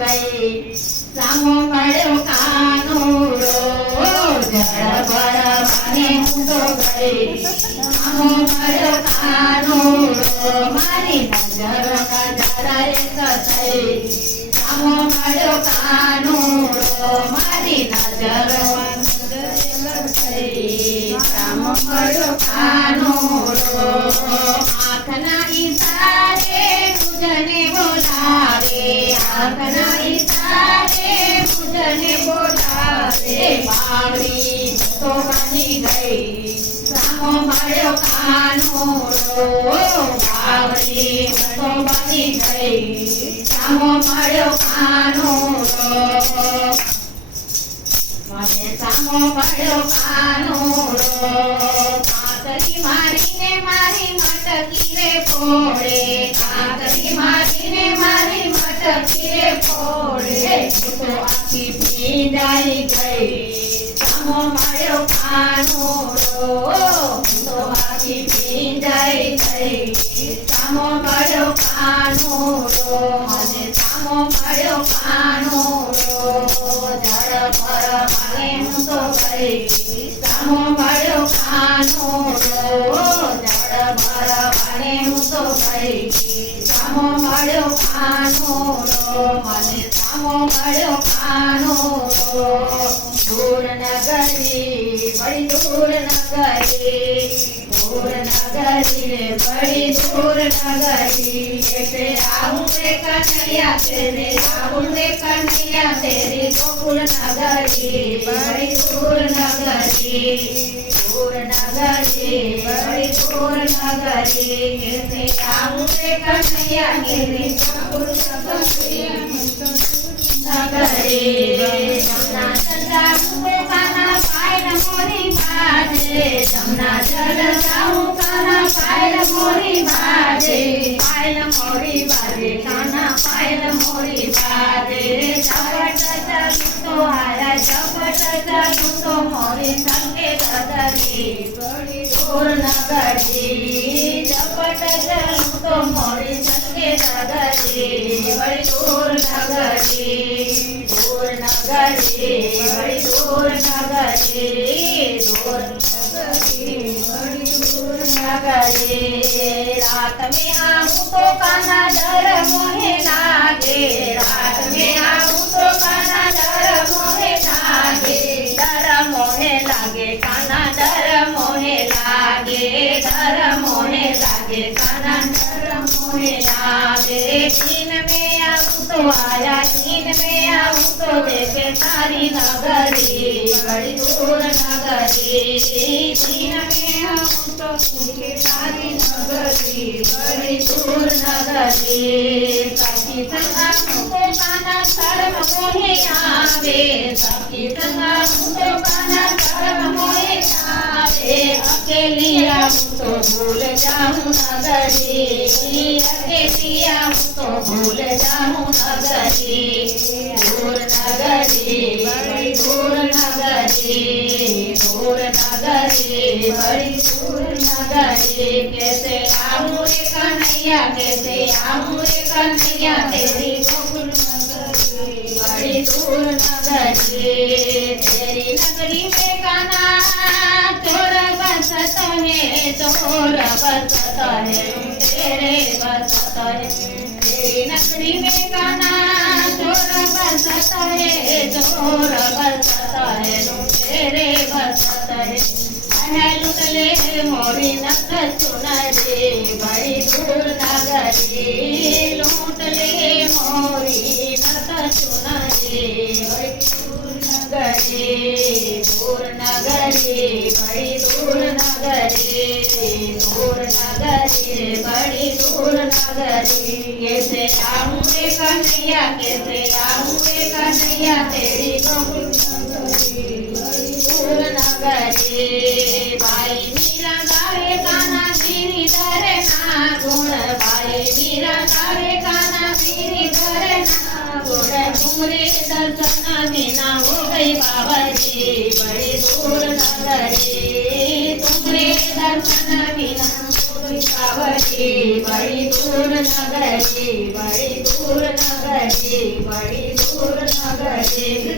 ગઈ સામો મળ્યો કાનુડો જળ ભરવાને હું તો ગઈ સામો મળ્યો કાનુડો મારી નજર એક થઈ સામો મળ્યો કાનુડો મારી નજર સામો મળ્યો કાનુડો આંખના ઈશારે મુજને બોલાવે આંખના ઈશારે મુજને બોલાવે બાવળી તો બની ગઈ સામો મળ્યો કાનુડો બાવળી તો બની ગઈ સામો મળ્યો કાનુડો મને સામો મળ્યો કાનુડો કાતરી મારીને મારી મટકી રે ફોડે કાતરી મારીને મારી મટકી રે ફોડે હું તો આખી ભીંજાઈ ગઈ સામો મળ્યો કાનુડો હું તો આખી ભીંજાઈ ગઈ સામો મળ્યો કાનુડો મને સામો મળ્યો કાનુડો જળ ભરવાને હું તો ગઈ સામો મળ્યો કાનુડો જળ ભરવાને હું તો ગઈ સામો મળ્યો કાનુડો મને સામો મળ્યો કાનુડો દૂર નગરી બડી દૂર નગરી રે બડી દૂર નગરી એટલે આવું રે કનૈયા તેરે આવું રે કનૈયા તેરી ગોકુળ નગરી બડી દૂર નગરી બડી દૂર નગરી એટલે આવું રે કનૈયા તેરી ગોકુળ નગરી જમના ચંદા મુએ કાના પાયલ મોરી બાજે જમના ચંદા કાના પાયલ મોરી બાજે પાયલ મોરી બાજે કાના પાયલ મોરી બાજે ઝપટ ચાલુ તો આયા ઝપટ ચાલુ તો મોરી સંગે દદરી બડી દૂર નગરી ઝપટ ચાલુ તો મોરી સંગે દદરી બડી દૂર નગરી બડી દૂર નગરી रात में आऊं तो काना डर मोहे लागे रात में आऊं तो काना डर मोहे लागे काना डर मोहे लागे काना डर मोहे लागे दिन में आऊं तो आया दिन में आऊं तो देखे सारी नगरी बड़ी दूर नगरी दिन में आऊं तो देखे सारी नगरी बड़ी दूर नगरी सखी संगा मुझे काना शर्म मोहे आवे सखी संगा मुझे काना शर्म मोहे आवे अकेली आऊं तो भूल जाऊं नगरी अकेली आऊं तो भूल जाऊं नगरी दूर नगरी बड़ी दूर नगरी बड़ी दूर नगरी कैसे आऊं रे कन्हैया कैसे आऊं रे कन्हैया तेरी गोकुल नगरी बड़ी दूर नगरी तेरी नगरी में काना चोर बसता है तेरे बसता है तेरी नगरी में काना चोर बसता है तेरे बसता है लुट ले मोरी नक सुनरे बड़ी दूर नगरी लूट ले मोरी नक सुनरे बड़ी दूर नगरी बड़ी दूर नगरी बड़ी दूर नगरी कैसे आऊं रे कन्हैया कैसे आऊं रे कन्हैया तेरी गोकुल नगरी बड़ी दूर नगरी भाई मीरा गावे गाना गिरिधर ना गुण भाई मीरा गावे गाना गिरिधर ना गुण तुमरे दर्शन बिना हो गई बाबाजी बड़ी दूर नगरी तुमरे दर्शन बिना विसावरी बड़ी दूर नगरी बड़ी दूर नगरी बड़ी दूर नगरी